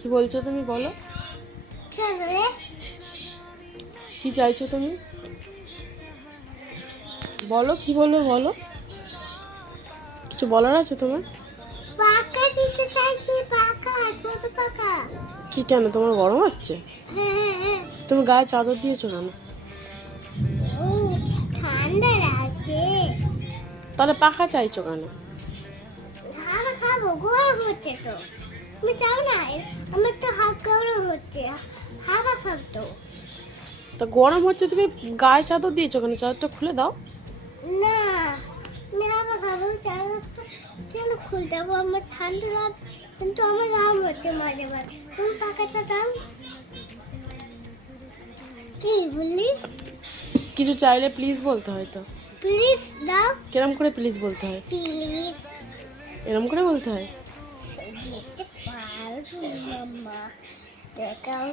কি বলছো তুমি? বলো, কি চাইছো তুমি? বলো, কি বলবে বলো। কিছু বলার আছে তোমার? পাকা দিতে চাইছি, পাকা ছোট পাকা। কি কেন, তোমার গরম হচ্ছে? হ্যাঁ। তুমি গায়ে চাদর দিয়েছো কেন? ও, ঠান্ডা লাগে। তাহলে পাখা চাইছো কেন? হাওয়া খাবো, গরম হচ্ছে তো। তুমি চাও না? আমার তো হাত গরম হচ্ছে, হাওয়া খাবো। তা গরম হচ্ছে, তুমি গায়ে চাদর দিয়েছো কেন? চাদরটা খুলে দাও। না, আমি হাওয়া খাবো, চাদরটা কেন খুলতে যাবো? আমার ঠান্ডা লাগ, কিন্তু আমার গরম হচ্ছে মাঝে মাঝে। তুমি পাখাটা দাও। কি বললি? কিছু চাইলে প্লিজ বলতে হয় তো। প্লিজ দাও। কিরম করে প্লিজ বলতে হয়? প্লিজ। এরম করে বলতে হয়? যেতে পারবো মাম্মা, দেখাও।